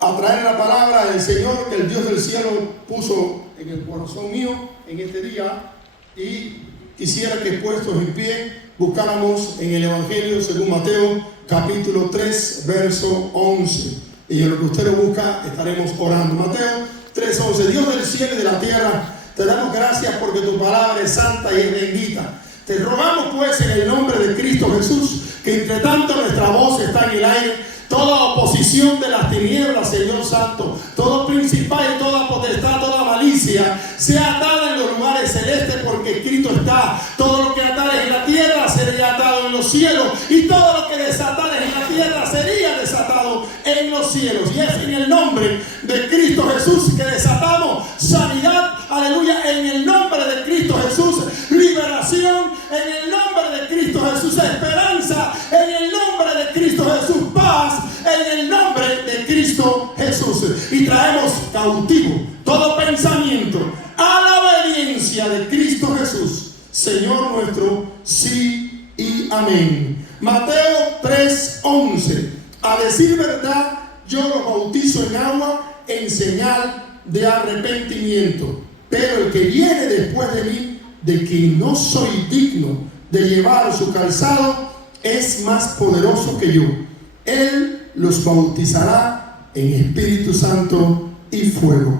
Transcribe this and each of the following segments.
a traer la palabra del Señor que el Dios del cielo puso en el corazón mío en este día, y quisiera que puestos en pie buscáramos en el Evangelio según Mateo capítulo 3 verso 11, y en lo que usted lo busca estaremos orando. Mateo 3:11. Dios del cielo y de la tierra, te damos gracias porque tu palabra es santa y es bendita. Te rogamos pues en el nombre de Cristo Jesús, que entre tanto nuestra voz está en el aire, toda oposición de las tinieblas, Señor Santo, todo principal y toda potestad, toda malicia, sea atada en los lugares celestes, porque escrito está: todo lo que atares en la tierra sería atado en los cielos, y todo lo que desatares en la tierra sería desatado en los cielos. Y es en el nombre de Cristo Jesús que desatamos sanidad, aleluya, en el nombre de Cristo Jesús, liberación, en el nombre de Cristo Jesús, esperanza, en el nombre de Cristo Jesús, paz, en el nombre de Cristo Jesús. Y traemos cautivo todo pensamiento a la obediencia de Cristo Jesús, Señor nuestro, sí y amén. Mateo 3:11. A decir verdad, yo los bautizo en agua en señal de arrepentimiento, pero el que viene después de mí, de quien no soy digno de llevar su calzado, es más poderoso que yo. Él los bautizará en Espíritu Santo y fuego.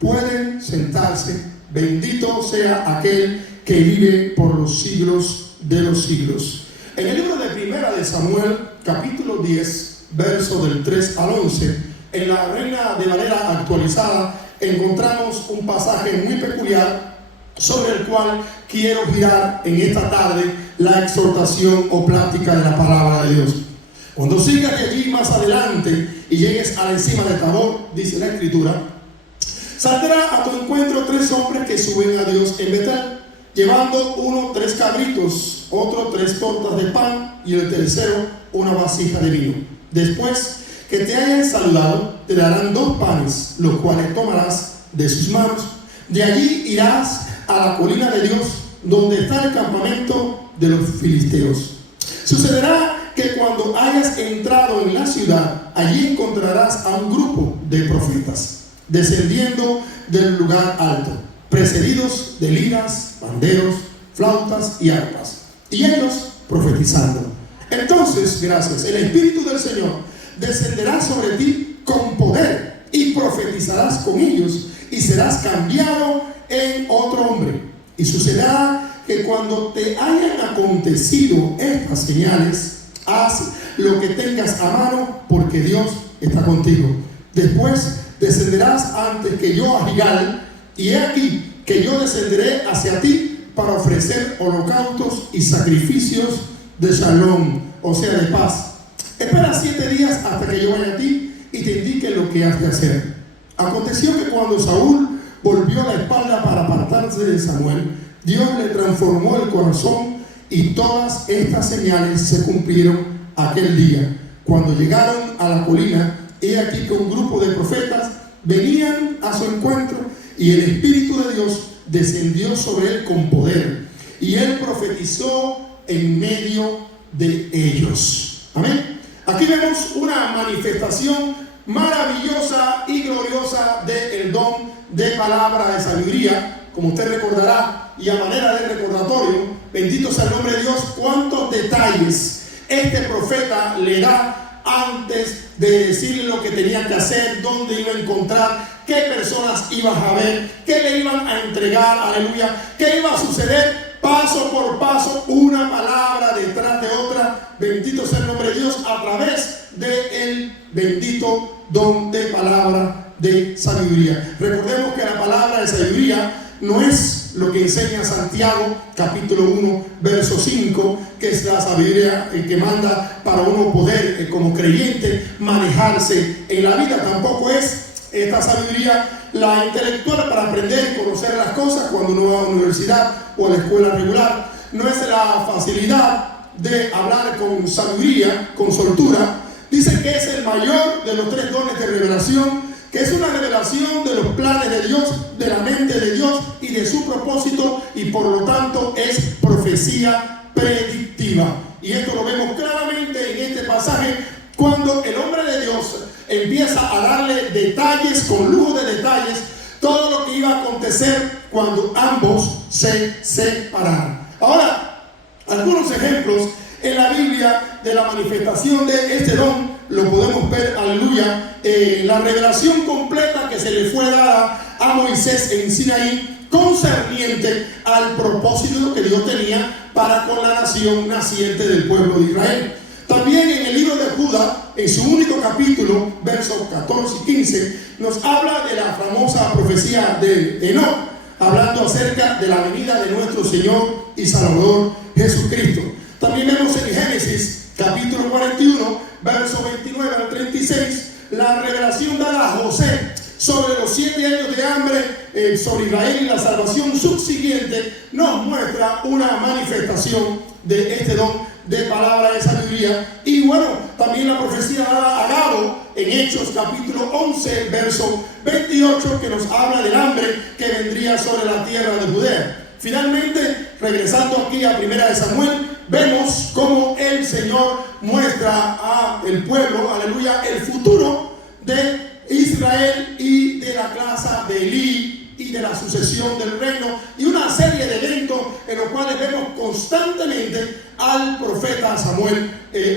Pueden sentarse. Bendito sea aquel que vive por los siglos de los siglos. En el libro de Primera de Samuel, capítulo 10, verso del 3 al 11, en la Reina de Valera actualizada, encontramos un pasaje muy peculiar sobre el cual quiero girar en esta tarde la exhortación o plática de la palabra de Dios. Cuando sigas de allí más adelante y llegues a la encima de Tabor, dice la Escritura, saldrá a tu encuentro 3 hombres que suben a Dios en Betel, llevando uno 3 cabritos, otro 3 tortas de pan y el tercero una vasija de vino. Después que te hayan saludado, te darán 2 panes, los cuales tomarás de sus manos. De allí irás a la colina de Dios, donde está el campamento de los filisteos. Sucederá que cuando hayas entrado en la ciudad, allí encontrarás a un grupo de profetas descendiendo del lugar alto, precedidos de liras, panderos, flautas y arpas, y ellos profetizando. Entonces, gracias, el Espíritu del Señor descenderá sobre ti con poder, y profetizarás con ellos, y serás cambiado en otro hombre. Y sucederá que cuando te hayan acontecido estas señales, haz lo que tengas a mano, porque Dios está contigo. Después descenderás antes que yo a Gilgal, y he aquí que yo descenderé hacia ti para ofrecer holocaustos y sacrificios de shalom, o sea, de paz. Espera 7 días hasta que yo vaya a ti y te indique lo que has de hacer. Aconteció que cuando Saúl volvió la espalda para apartarse de Samuel, Dios le transformó el corazón, y todas estas señales se cumplieron aquel día. Cuando llegaron a la colina, he aquí que un grupo de profetas venían a su encuentro, y el Espíritu de Dios descendió sobre él con poder, y él profetizó en medio de ellos. Amén. Aquí vemos una manifestación maravillosa y gloriosa del don de palabra de sabiduría. Como usted recordará, y a manera de recordatorio, bendito sea el nombre de Dios, cuántos detalles este profeta le da antes de decirle lo que tenía que hacer, dónde iba a encontrar, qué personas ibas a ver, qué le iban a entregar, aleluya, qué iba a suceder, paso por paso, una palabra detrás de otra. Bendito sea el nombre de Dios, a través del bendito don de palabra de sabiduría. Recordemos que la palabra de sabiduría no es lo que enseña Santiago capítulo 1 verso 5, que es la sabiduría que manda para uno poder como creyente manejarse en la vida. Tampoco es esta sabiduría la intelectual para aprender y conocer las cosas cuando uno va a la universidad o a la escuela regular. No es la facilidad de hablar con sabiduría, con soltura. Dice que es el mayor de los 3 dones de revelación, que es una revelación de los planes de Dios, de la mente de Dios y de su propósito, y por lo tanto es profecía predictiva. Y esto lo vemos claramente en este pasaje, cuando el hombre de Dios empieza a darle detalles, con lujo de detalles, todo lo que iba a acontecer cuando ambos se separaran. Ahora, algunos ejemplos en la Biblia de la manifestación de este don lo podemos ver, aleluya, la revelación completa que se le fue dada a Moisés en Sinaí concerniente al propósito que Dios tenía para con la nación naciente del pueblo de Israel. También en el libro de Judas, en su único capítulo, versos 14 y 15, nos habla de la famosa profecía de Enoc, hablando acerca de la venida de nuestro Señor y Salvador Jesucristo. También vemos en Génesis, capítulo 41, versos 29 al 36, la revelación dada a José sobre los 7 años de hambre sobre Israel y la salvación subsiguiente, nos muestra una manifestación de este don de palabra de sabiduría. Y bueno, también la profecía dada a Gabo en Hechos capítulo 11, verso 28, que nos habla del hambre que vendría sobre la tierra de Judea. Finalmente, regresando aquí a Primera de Samuel, vemos cómo el Señor muestra al pueblo, aleluya, el futuro de Israel y de la casa de Elí y de la sucesión del reino, y una serie de eventos en los cuales vemos constantemente al profeta Samuel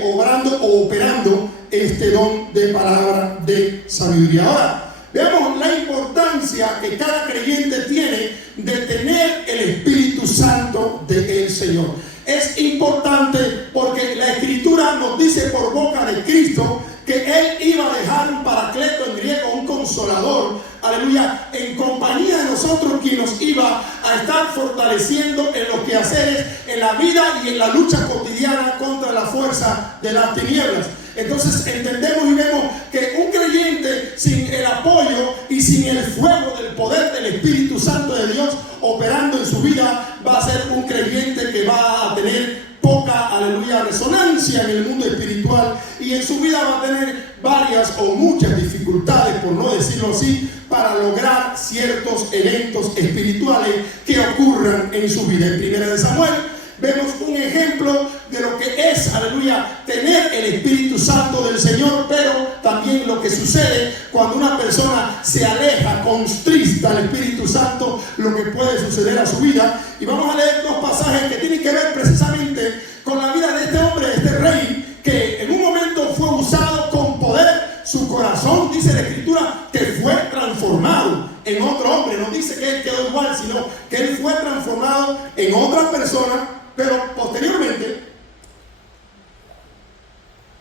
obrando o operando este don de palabra de sabiduría. Ahora, veamos la importancia que cada creyente tiene de tener el Espíritu Santo del Señor. Es importante porque la Escritura nos dice por boca de Cristo que Él iba a dejar un paracleto, en griego un consolador, aleluya, en compañía de nosotros, quien nos iba a estar fortaleciendo en los quehaceres, en la vida y en la lucha cotidiana contra la fuerza de las tinieblas. Entonces entendemos y vemos que un creyente sin el apoyo y sin el fuego del poder del Espíritu Santo de Dios operando en su vida, va a ser un creyente que va a tener poca, aleluya, resonancia en el mundo espiritual, y en su vida va a tener varias o muchas dificultades, por no decirlo así, para lograr ciertos eventos espirituales que ocurran en su vida. En Primera de Samuel vemos un ejemplo de lo que es, aleluya, tener el Espíritu Santo del Señor, pero también lo que sucede cuando una persona se aleja, contrista al Espíritu Santo, lo que puede suceder a su vida. Y vamos a leer 2 pasajes que tienen que ver precisamente con la vida de este hombre, de este rey, que en un momento fue usado con poder. Su corazón, dice la Escritura, que fue transformado en otro hombre. No dice que él quedó igual, sino que él fue transformado en otra persona. Pero posteriormente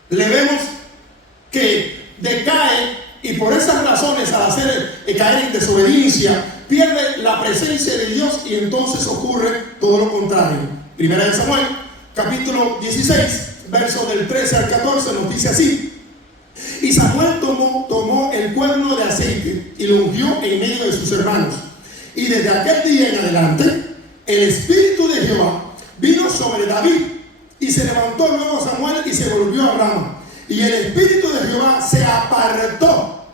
le vemos que decae, y por esas razones, al hacer caer en desobediencia, pierde la presencia de Dios, y entonces ocurre todo lo contrario. Primera de Samuel, capítulo 16, versos del 13 al 14, nos dice así: y Samuel tomó el cuerno de aceite y lo ungió en medio de sus hermanos, y desde aquel día en adelante el Espíritu de Jehová vino sobre David, y se levantó luego Samuel y se volvió a Rama, y el Espíritu de Jehová se apartó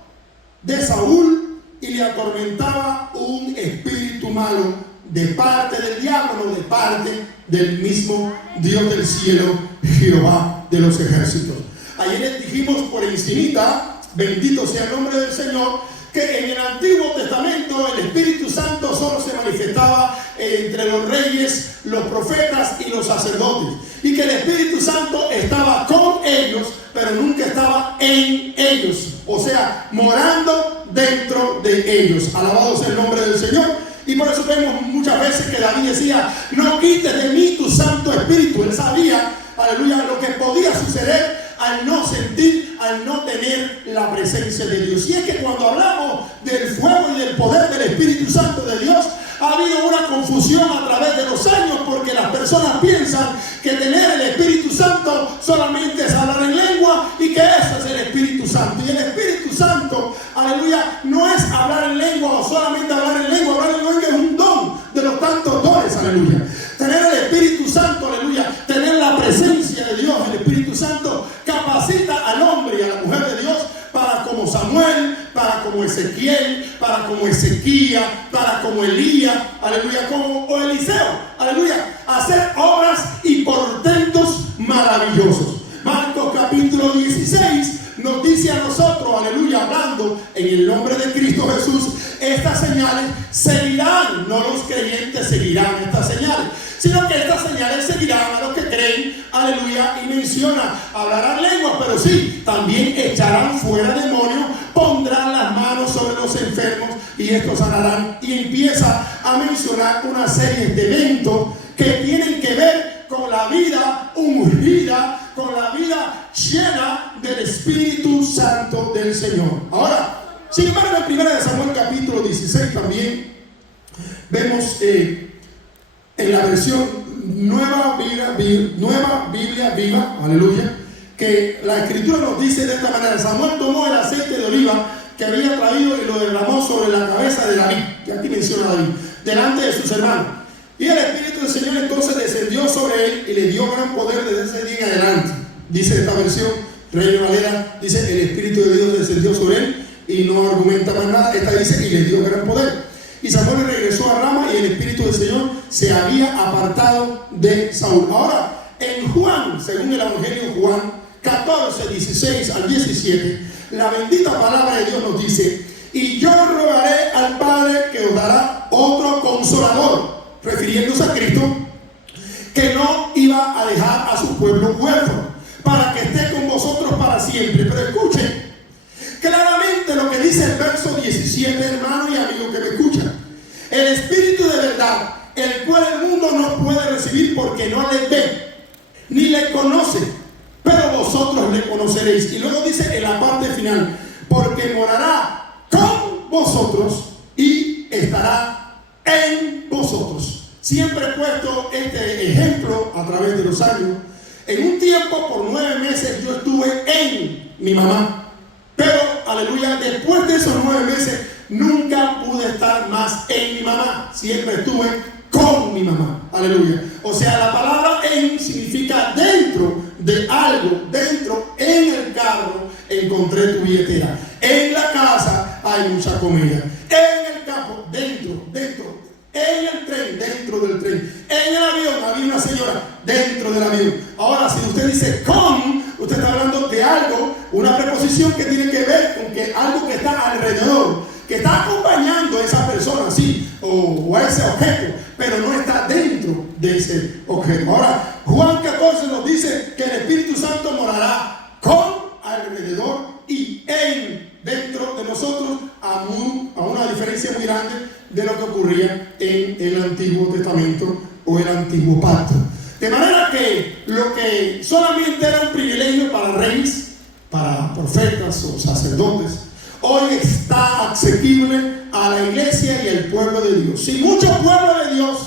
de Saúl, y le atormentaba un espíritu malo de parte del diablo, de parte del mismo Dios del cielo, Jehová de los ejércitos. Ayer les dijimos por encimita, bendito sea el nombre del Señor, que en el Antiguo Testamento el Espíritu Santo solo se manifestaba entre los reyes, los profetas y los sacerdotes, y que el Espíritu Santo estaba con ellos, pero nunca estaba en ellos, o sea, morando dentro de ellos. Alabado sea el nombre del Señor. Y por eso vemos muchas veces que David decía: no quites de mí tu Santo Espíritu. Él sabía, aleluya, lo que podía suceder al no sentir, al no tener la presencia de Dios. Y es que cuando hablamos del fuego y del poder del Espíritu Santo de Dios, ha habido una confusión a través de los años, porque las personas piensan que tener el Espíritu Santo solamente es hablar en lengua, y que eso es el Espíritu Santo. Y el Espíritu Santo, aleluya, no es hablar en lengua o solamente hablar en lengua. Hablar en lengua es un don de los tantos dones, aleluya. Tener el Espíritu Santo, aleluya, tener la presencia de Dios, el Espíritu Santo capacita al hombre y a la mujer de Dios para como Samuel, para como Ezequiel, para como Ezequías, para como Elías, aleluya, como Eliseo, aleluya, hacer obras y portentos maravillosos. Marcos capítulo 16, nos dice a nosotros, aleluya, hablando en el nombre de Cristo Jesús, estas señales seguirán, no los creyentes seguirán estas señales, sino que estas señales seguirán a los que creen, aleluya, y menciona, hablarán lenguas, pero sí, también echarán fuera demonios, pondrán las manos sobre los enfermos y estos sanarán. Y empieza a mencionar una serie de eventos que tienen que ver con la vida ungida, con la vida llena del Espíritu Santo del Señor. Ahora, sin embargo, en 1 Samuel capítulo 16 también vemos en la versión Nueva Biblia Viva, aleluya, que la Escritura nos dice de esta manera: Samuel tomó el aceite de oliva que había traído y lo derramó sobre la cabeza de David, que aquí menciona David, delante de sus hermanos. Y el Espíritu del Señor entonces descendió sobre él y le dio gran poder desde ese día en adelante. Dice esta versión, Reina Valera, dice: el Espíritu de Dios descendió sobre él, y no argumenta más nada. Esta dice: y le dio gran poder. Y Samuel regresó a Rama y el Espíritu del Señor se había apartado de Saúl. Ahora, en Juan, según el Evangelio de Juan 14, 16 al 17, la bendita palabra de Dios nos dice: y yo rogaré al Padre que os dará otro consolador, refiriéndose a Cristo, que no iba a dejar a su pueblo huérfano, para que esté con vosotros para siempre. Pero escuchen claramente lo que dice el verso 17, hermano y amigo que me escuchan: el Espíritu de verdad, el cual el mundo no puede recibir porque no le ve ni le conoce, pero vosotros le conoceréis. Y luego dice en la parte final: porque morará con vosotros y estará en vosotros. Siempre he puesto este ejemplo a través de los años. En un tiempo, por 9 meses, yo estuve en mi mamá. Pero, aleluya, después de esos 9 meses, nunca pude estar más en mi mamá. Siempre estuve con mi mamá. Aleluya. O sea, la palabra en significa dentro de algo. Dentro, en el carro, encontré tu billetera. En la casa hay mucha comida. En el campo, dentro. En el tren, dentro del tren. En el avión, había una señora dentro del avión. Ahora, si usted dice con, usted está hablando de algo, una preposición que tiene que ver con que algo que está alrededor, que está acompañando a esa persona, sí, o a ese objeto, pero no está dentro de ese objeto. Ahora, Juan 14 nos dice que el Espíritu Santo morará con, alrededor y dentro de nosotros, a una diferencia muy grande de lo que ocurría en el Antiguo Testamento o el Antiguo Pacto. De manera que lo que solamente era un privilegio para reyes, para profetas o sacerdotes, hoy está asequible a la iglesia y al pueblo de Dios. Si muchos pueblos de Dios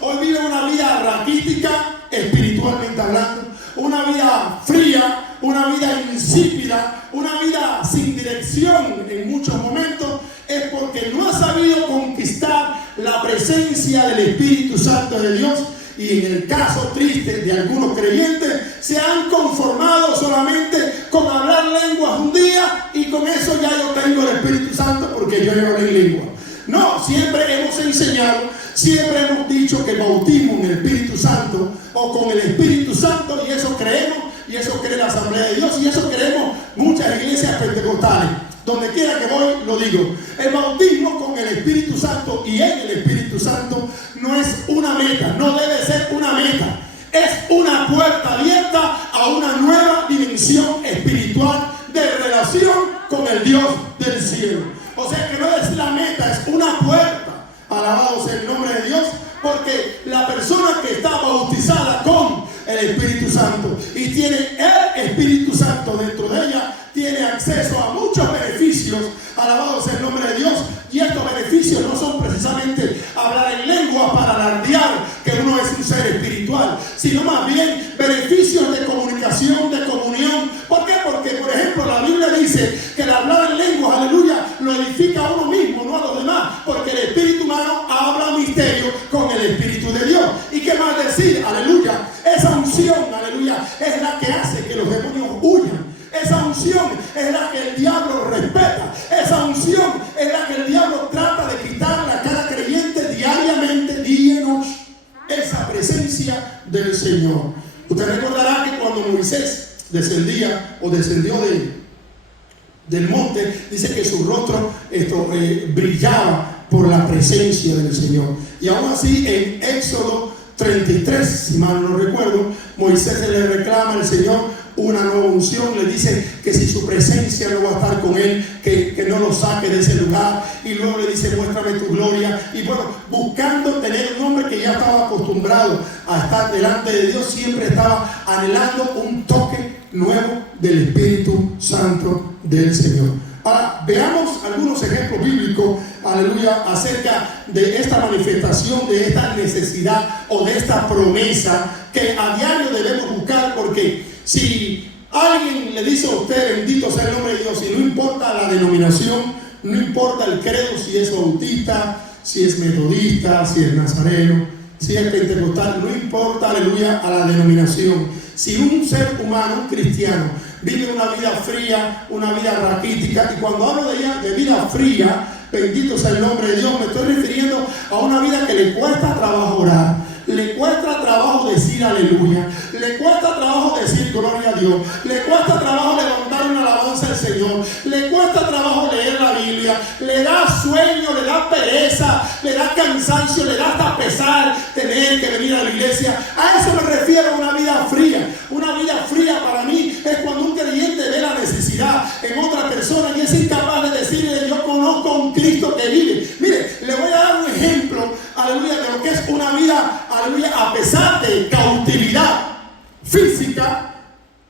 hoy viven una vida raquítica, espiritualmente hablando, una vida fría, una vida insípida, una vida sin dirección en muchos momentos, es porque no ha sabido conquistar la presencia del Espíritu Santo de Dios. Y en el caso triste de algunos creyentes, se han conformado solamente con hablar lenguas un día, y con eso ya yo tengo el Espíritu Santo porque yo ya hablé en lengua. No, siempre hemos enseñado, siempre hemos dicho que el bautismo en el Espíritu Santo o con el Espíritu Santo, y eso creemos, y eso cree la Asamblea de Dios, y eso creemos muchas iglesias pentecostales. Donde quiera que voy, lo digo. El bautismo con el Espíritu Santo y en el Espíritu Santo no es una meta, no debe ser una meta. Es una puerta abierta a una nueva dimensión espiritual de relación con el Dios del cielo. O sea que no es la meta, es una puerta. Alabado sea el nombre de Dios, porque la persona que está bautizada con el Espíritu Santo y tiene el Espíritu Santo dentro de ella, tiene acceso a muchos beneficios. Alabado sea el nombre de Dios. Y estos beneficios no son precisamente hablar en lengua para alardear que uno es un ser espiritual, sino más bien beneficios de comunicación, de comunión. ¿Por qué? Porque, por ejemplo, la Biblia dice que el hablar en lengua, aleluya, lo edifica a uno mismo, no a los demás, porque el espíritu humano habla misterio con el Espíritu de Dios. ¿Y qué más decir? Aleluya, esa unción, aleluya, es la que hace que los demonios huyan. Esa unción es la que el diablo respeta. Esa unción es la que el diablo trata de quitarle a cada creyente diariamente, día y noche. Esa presencia del Señor. Usted recordará que cuando Moisés descendió del monte, dice que su rostro brillaba por la presencia del Señor. Y aún así en Éxodo 33, si mal no recuerdo, Moisés le reclama al Señor una nueva unción, le dice que si su presencia no va a estar con él, que no lo saque de ese lugar, y luego le dice muéstrame tu gloria. Y bueno, buscando tener un hombre que ya estaba acostumbrado a estar delante de Dios, siempre estaba anhelando un toque nuevo del Espíritu Santo del Señor. Ahora veamos algunos ejemplos bíblicos, aleluya, acerca de esta manifestación, de esta necesidad o de esta promesa que a diario debemos buscar, porque si alguien le dice a usted bendito sea el nombre de Dios, y no importa la denominación, no importa el credo, si es bautista, si es metodista, si es nazareno, si es pentecostal, no importa, aleluya, a la denominación. Si un ser humano, un cristiano, vive una vida fría, una vida raquítica, y cuando hablo de vida fría, bendito sea el nombre de Dios, me estoy refiriendo a una vida que le cuesta trabajo orar, le cuesta trabajo decir aleluya, le cuesta trabajo decir gloria a Dios, le cuesta trabajo levantar una alabanza al Señor, le cuesta trabajo leer la Biblia, le da sueño, le da pereza, le da cansancio, le da hasta pesar tener que venir a la iglesia. A eso me refiero, una vida fría. Una vida fría para mí es cuando un creyente ve la necesidad en otra persona y es incapaz de decirle yo conozco a un Cristo que vive. Mire, le voy a dar un ejemplo, aleluya, de lo que es una vida, aleluya, a pesar de cautividad física,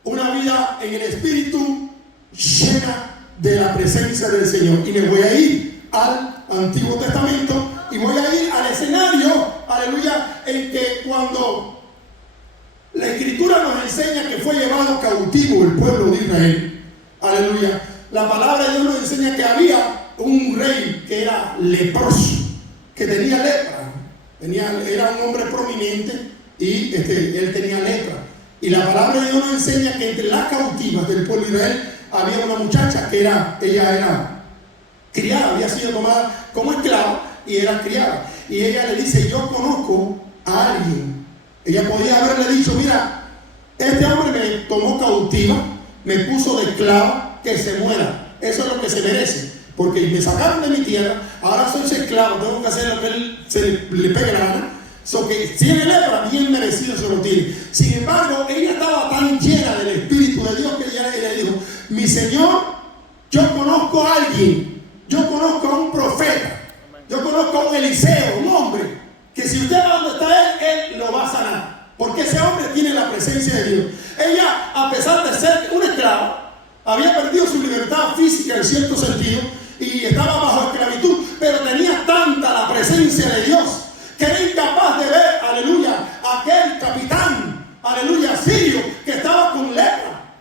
una vida en el espíritu llena de la presencia del Señor. Y me voy a ir al Antiguo Testamento y voy a ir al escenario, aleluya, en que cuando la Escritura nos enseña que fue llevado cautivo el pueblo de Israel, aleluya, la palabra de Dios nos enseña que había un rey que era leproso, que tenía lepra, era un hombre prominente y él tenía lepra. Y la palabra de Dios nos enseña que entre las cautivas del pueblo de Israel había una muchacha que ella era criada, había sido tomada como esclava y era criada. Y ella le dice, yo conozco a alguien. Ella podía haberle dicho, mira, este hombre me tomó cautiva, me puso de esclava, que se muera. Eso es lo que se merece, porque me sacaron de mi tierra, ahora soy su esclavo, tengo que hacer lo que él le pegue la gana. So que si tiene lepra, bien merecido se lo tiene. Sin embargo, ella estaba tan llena del Espíritu de Dios que ella le dijo, mi Señor, yo conozco a alguien, yo conozco a un profeta, yo conozco a un Eliseo, un hombre, que si usted va donde está él lo va a sanar, porque ese hombre tiene la presencia de Dios. Ella, a pesar de ser una esclava, había perdido su libertad física en cierto sentido y estaba bajo esclavitud, pero tenía tanta la presencia de Dios que era incapaz de ver, aleluya, a aquel capitán, aleluya, sirio, que estaba con lepra.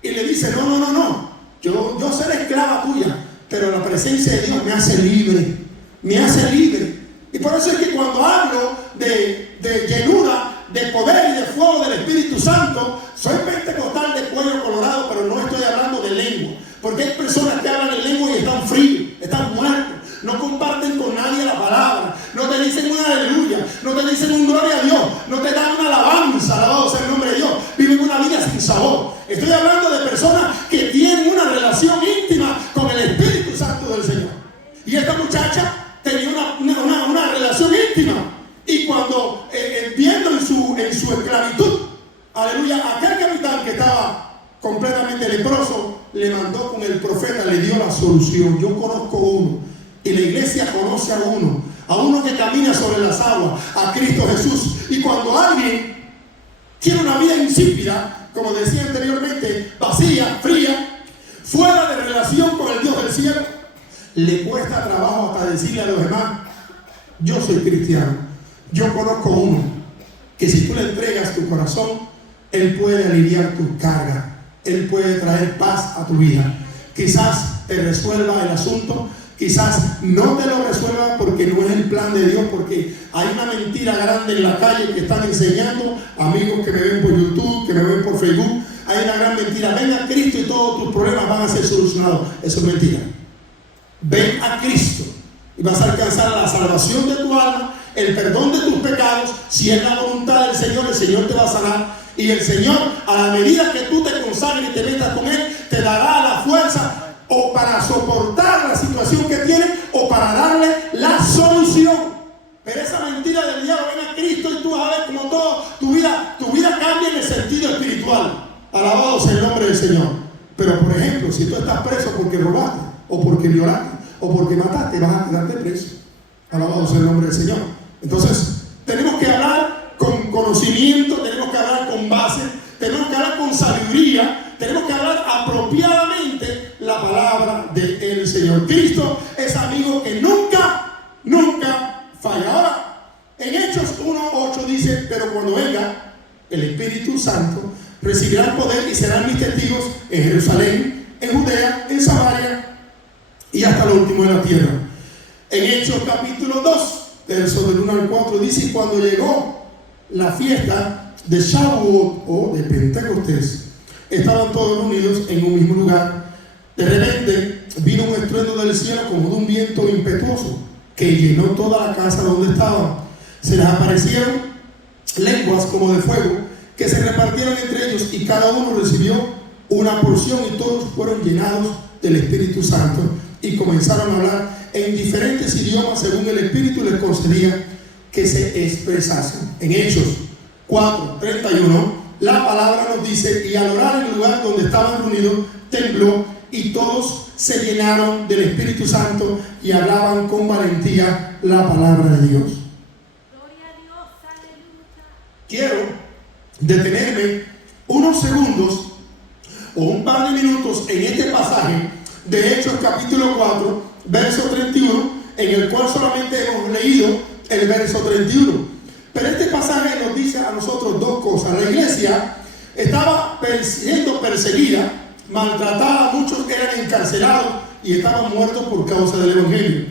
Y le dice, no, yo seré esclava tuya, pero la presencia de Dios me hace libre, me hace libre. Y por eso es que cuando hablo de llenura, de poder y de fuego del Espíritu Santo, soy pentecostal de cuello colorado, pero no estoy hablando de lengua, porque hay personas que hablan en lengua y están fríos, están muertos, no comparten con nadie la palabra, no te dicen una aleluya, no te dicen un gloria a Dios, no te dan una alabanza, alabado sea el nombre de Dios, viven una vida sin sabor. Estoy hablando de personas que tienen una relación íntima con el Espíritu Santo del Señor. Y esta muchacha tenía una relación íntima, y cuando viendo en su esclavitud, aleluya, aquel capitán que estaba completamente leproso le mandó con el profeta, le dio la solución. Yo conozco uno, y la iglesia conoce a uno que camina sobre las aguas, a Cristo Jesús. Y cuando alguien tiene una vida insípida, como decía anteriormente, vacía, fría, fuera de relación con el Dios del cielo, le cuesta trabajo hasta decirle a los demás, yo soy cristiano, yo conozco uno que si tú le entregas tu corazón, él puede aliviar tus cargas, él puede traer paz a tu vida. Quizás te resuelva el asunto, quizás no te lo resuelva porque no es el plan de Dios, porque hay una mentira grande en la calle que están enseñando, amigos que me ven por YouTube, que me ven por Facebook. Hay una gran mentira, ven a Cristo y todos tus problemas van a ser solucionados. Eso es mentira. Ven a Cristo y vas a alcanzar la salvación de tu alma, el perdón de tus pecados. Si es la voluntad del Señor, el Señor te va a sanar. Y el Señor, a la medida que tú te consagres y te metas con Él, te dará la fuerza fuerza o para soportar la situación que tiene o para darle la solución. Pero esa mentira del diablo, ven a Cristo y tú vas a ver como todo tu vida cambia en el sentido espiritual. Alabado sea el nombre del Señor. Pero por ejemplo, si tú estás preso porque robaste, o porque violaste, o porque mataste, vas a quedarte preso. Alabado sea el nombre del Señor. Entonces, tenemos que hablar con conocimiento, tenemos que hablar con base, tenemos que hablar con sabiduría, tenemos que hablar apropiadamente la palabra del Señor. Cristo es amigo que nunca falla. Ahora, en Hechos 1:8 dice: pero cuando venga el Espíritu Santo, recibirán poder y serán mis testigos en Jerusalén, en Judea, en Samaria y hasta lo último de la tierra. En Hechos capítulo 2, versos del 1 al 4 dice: y cuando llegó la fiesta de Shavuot o de Pentecostés, estaban todos reunidos en un mismo lugar. De repente vino un estruendo del cielo como de un viento impetuoso que llenó toda la casa donde estaban. Se les aparecieron lenguas como de fuego que se repartieron entre ellos, y cada uno recibió una porción, y todos fueron llenados del Espíritu Santo y comenzaron a hablar en diferentes idiomas según el Espíritu les concedía que se expresasen. En Hechos 4:31 la palabra nos dice: y al orar en el lugar donde estaban reunidos tembló, y todos se llenaron del Espíritu Santo y hablaban con valentía la palabra de Dios. Gloria a Dios, aleluya. Quiero detenerme unos segundos o un par de minutos en este pasaje de Hechos capítulo 4, verso 31, en el cual solamente hemos leído el verso 31. Pero este pasaje nos dice a nosotros dos cosas. La iglesia estaba siendo perseguida, maltratada, muchos eran encarcelados y estaban muertos por causa del Evangelio.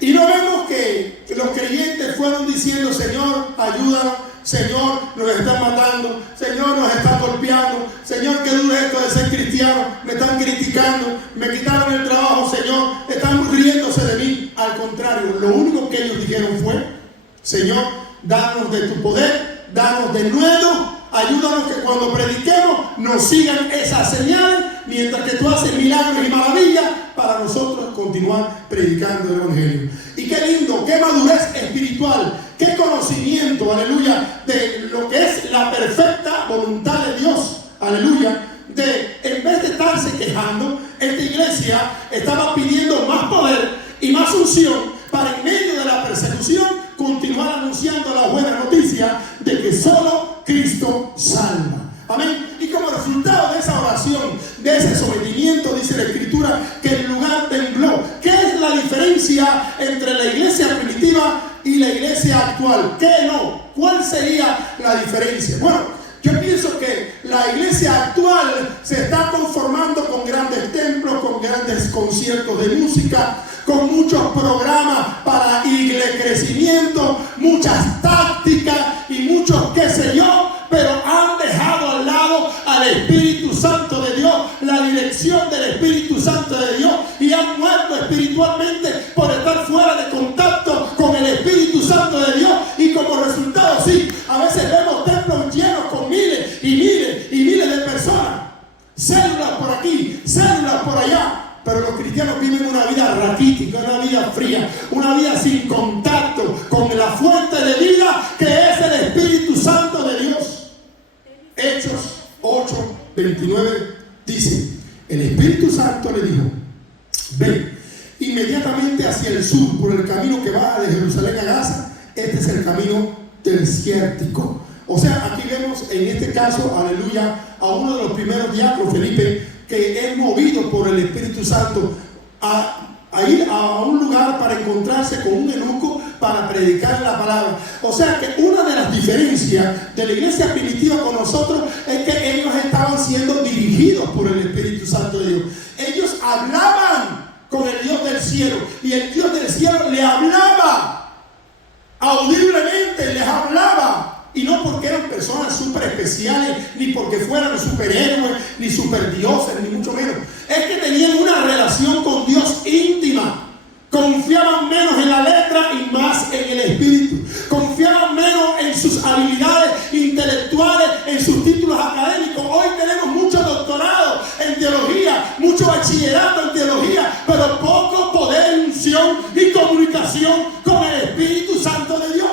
Y no vemos que los creyentes fueron diciendo: Señor, ayúdanos, Señor, nos están matando, Señor, nos están golpeando, Señor, qué duro es esto de ser cristiano, me están criticando, me quitaron el trabajo, Señor, están riéndose de mí. Al contrario, lo único que ellos dijeron fue: Señor, danos de tu poder, danos de nuevo, ayúdanos que cuando prediquemos nos sigan esas señales, mientras que tú haces milagros y maravillas para nosotros continuar predicando el Evangelio. Y qué lindo, qué madurez espiritual, qué conocimiento, aleluya, de lo que es la perfecta voluntad de Dios, aleluya, de en vez de estarse quejando, esta iglesia estaba pidiendo más poder y más unción para, en medio de la persecución, continuar anunciando la buena noticia de que solo Cristo salva. Amén. Y como resultado de esa oración, de ese sometimiento, dice la Escritura que el lugar tembló. ¿Qué es la diferencia entre la iglesia primitiva y la iglesia actual? ¿Qué no? ¿Cuál sería la diferencia? Bueno, yo pienso que la iglesia actual se está conformando con grandes templos, con grandes conciertos de música, con muchos programas para crecimiento, muchas tácticas y muchos qué sé yo, pero han dejado al lado al Espíritu Santo de Dios, la dirección del Espíritu Santo de Dios, y han muerto espiritualmente por estar fuera de contacto con el Espíritu Santo de Dios. Y como resultado, sí, a veces vemos templos llenos con miles y miles y miles de personas, células por aquí, células por allá. Pero los cristianos viven una vida raquítica, una vida fría, una vida sin contacto con la fuente de vida que es el Espíritu Santo de Dios. Hechos 8:29 dice: el Espíritu Santo le dijo: ven inmediatamente hacia el sur por el camino que va de Jerusalén a Gaza. Este es el camino desértico. O sea, aquí vemos en este caso, aleluya, a uno de los primeros diáconos, Felipe, que es movido por el Espíritu Santo a ir a un lugar para encontrarse con un eunuco para predicar la palabra. O sea que una de las diferencias de la iglesia primitiva con nosotros es que ellos estaban siendo dirigidos por el Espíritu Santo de Dios. Ellos hablaban con el Dios del cielo, y el Dios del cielo le hablaba audiblemente, les hablaba. Y no porque eran personas súper especiales, ni porque fueran superhéroes, ni superdioses, ni mucho menos. Es que tenían una relación con Dios íntima. Confiaban menos en la letra y más en el Espíritu. Confiaban menos en sus habilidades intelectuales, en sus títulos académicos. Hoy tenemos muchos doctorados en teología, muchos bachillerato en teología, pero poco poder, unción y comunicación con el Espíritu Santo de Dios.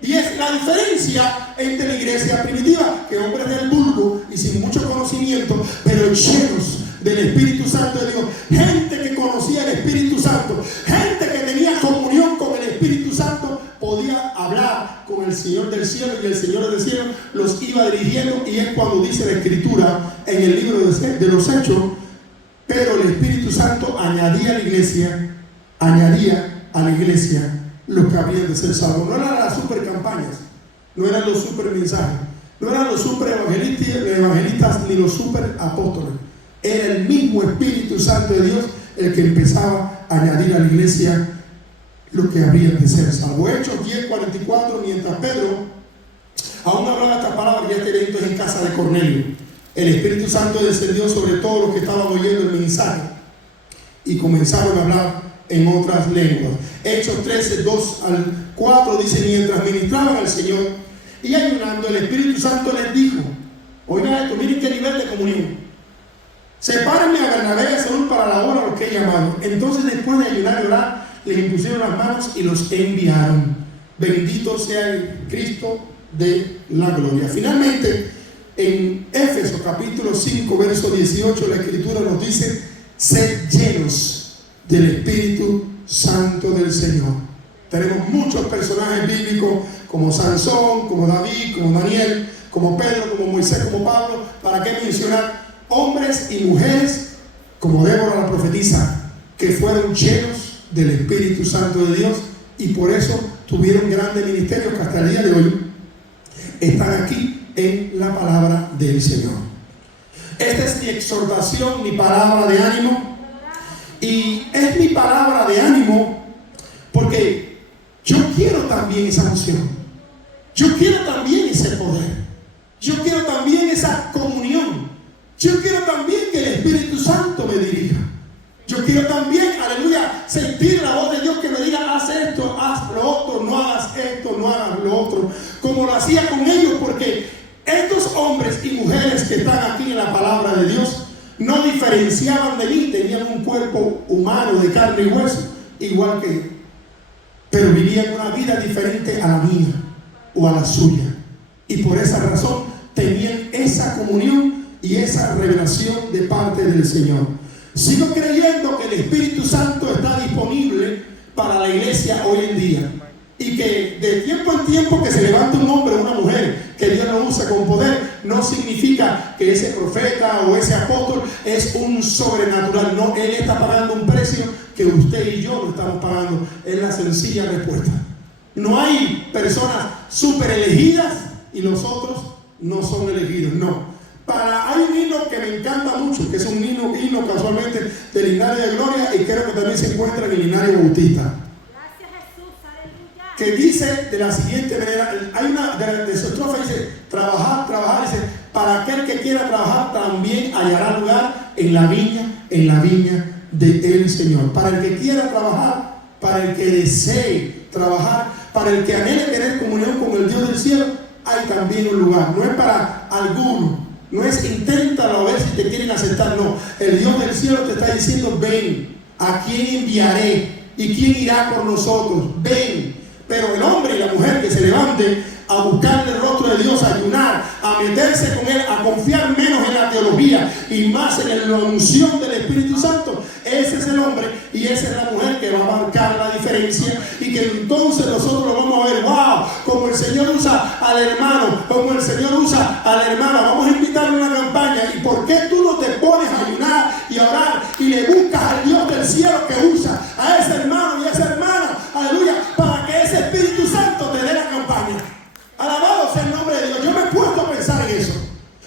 Y es la diferencia entre la iglesia primitiva, que hombres del vulgo y sin mucho conocimiento, pero llenos del Espíritu Santo de Dios, gente que conocía el Espíritu Santo, gente que tenía comunión con el Espíritu Santo, podía hablar con el Señor del cielo, y el Señor del cielo los iba dirigiendo. Y es cuando dice la Escritura en el libro de los Hechos: pero el Espíritu Santo añadía a la iglesia los que habían de ser salvos. No eran las super campañas, no eran los super mensajes, no eran los super evangelistas ni los super apóstoles. Era el mismo Espíritu Santo de Dios el que empezaba a añadir a la iglesia los que habrían de ser salvos. Hechos 10:44, mientras Pedro aún hablaba esta palabra, y este evento es en casa de Cornelio, el Espíritu Santo descendió sobre todos los que estaban oyendo el mensaje y comenzaron a hablar en otras lenguas. Hechos 13:2-4 dice: mientras ministraban al Señor y ayunando, el Espíritu Santo les dijo, oigan esto, miren qué nivel de comunión: sepárenme a Bernabé y a Saúl para la obra a los que he llamado. Entonces, después de ayunar y orar, les impusieron las manos y los enviaron. Bendito sea el Cristo de la gloria. Finalmente, en Éfesos capítulo 5 verso 18, la Escritura nos dice: sed llenos del Espíritu Santo del Señor. Tenemos muchos personajes bíblicos como Sansón, como David, como Daniel, como Pedro, como Moisés, como Pablo. ¿Para qué mencionar? Hombres y mujeres como Débora la profetisa, que fueron llenos del Espíritu Santo de Dios, y por eso tuvieron grandes ministerios que hasta el día de hoy están aquí en la palabra del Señor. Esta es mi exhortación, mi palabra de ánimo, y es mi palabra de ánimo porque yo quiero también esa unción, yo quiero también ese poder, yo quiero también esa comunión, yo quiero también que el Espíritu Santo me dirija. Yo quiero también, aleluya, sentir la voz de Dios que me diga: haz esto, haz lo otro, no hagas esto, no hagas lo otro, como lo hacía con ellos, porque estos hombres y mujeres que están aquí en la palabra de Dios no diferenciaban de mí, tenían un cuerpo humano de carne y hueso, igual que yo, pero vivían una vida diferente a la mía o a la suya, y por esa razón tenían esa comunión y esa revelación de parte del Señor. Sigo creyendo que el Espíritu Santo está disponible para la iglesia hoy en día, y que de tiempo en tiempo que se levante un hombre o una mujer que Dios lo usa con poder, no significa que ese profeta o ese apóstol es un sobrenatural. No, él está pagando un precio que usted y yo no estamos pagando. Es la sencilla respuesta. No hay personas súper elegidas y los otros no son elegidos, no. Hay un himno que me encanta mucho, que es un himno casualmente del Linario de Gloria, y creo que también se encuentra en el Linario Bautista. Gracias, Jesús, aleluya. Que dice de la siguiente manera: hay una de su estrofa, dice: trabajar, dice, para aquel que quiera trabajar también hallará lugar en la viña del Señor. Para el que quiera trabajar, para el que desee trabajar, para el que anhele tener comunión con el Dios del cielo, hay también un lugar. No es para algunos, no es inténtalo a ver si te quieren aceptar, no. El Dios del cielo te está diciendo: ven, ¿a quién enviaré? ¿Y quién irá por nosotros? Ven. Pero el hombre y la mujer que se levante a buscar el rostro de Dios, a ayunar, a meterse con Él, a confiar menos en la teología y más en la unción del Espíritu Santo, ese es el hombre y esa es la mujer que va a marcar la diferencia, y que entonces nosotros lo vamos a ver: wow, como el Señor usa al hermano, como el Señor usa a la hermana. Vamos a invitarle a una campaña. ¿Y por qué tú no te pones a ayunar y a orar y le buscas al Dios del cielo que usa a ese hermano y a esa hermana, aleluya, para que ese Espíritu Santo te dé la campaña? Alabado sea el nombre de Dios. Yo me he puesto a pensar en eso.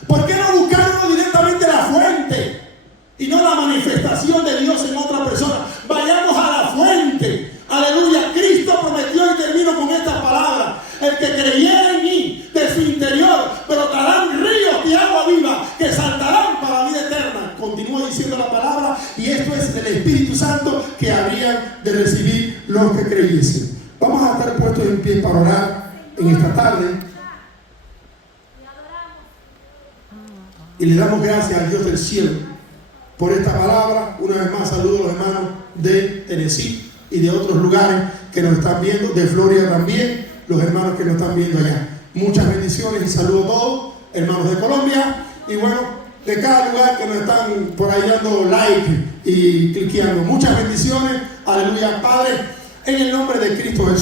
¿Por qué no buscar directamente la fuente y no la manifestación de Dios en otra persona? Vayamos a la fuente. Aleluya. Cristo prometió, y termino con esta palabra: el que creyera en mí, de su interior brotarán ríos de agua viva que saltarán para la vida eterna. Continúa diciendo la palabra, y esto es el Espíritu Santo que habrían de recibir los que creyesen. Vamos a estar puestos en pie para orar en esta tarde, y le damos gracias al Dios del cielo por esta palabra. Una vez más saludo a los hermanos de Tennessee y de otros lugares que nos están viendo, de Florida también, los hermanos que nos están viendo allá. Muchas bendiciones y saludo a todos, hermanos de Colombia, y bueno, de cada lugar que nos están por ahí dando like y cliqueando. Muchas bendiciones, aleluya, Padre, en el nombre de Cristo Jesús.